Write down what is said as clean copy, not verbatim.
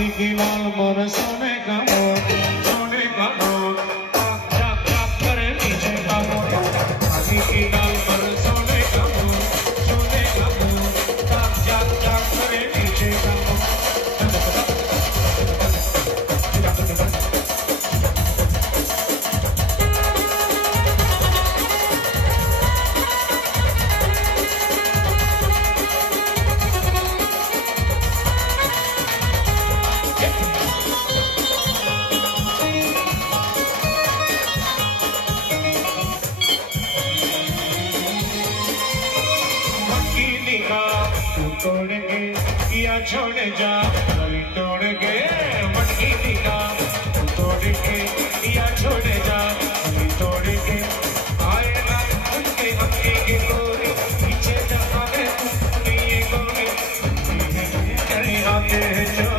हंसी की लाल मोर सोने का मोर ताक झाक झाक करे पीछे का मोर हंसी की लाल मोर सोने का मोर ताक झाक झाक करे पीछे का मोर तू तोड़ के या छोड़ जा गली तोड़ के मटकी दिखा तू तोड़ के या छोड़ जा गली तोड़ के आए ना उनके हक्की की गोरी पीछे जा आगे तू ये गोरी कहीं आते हैं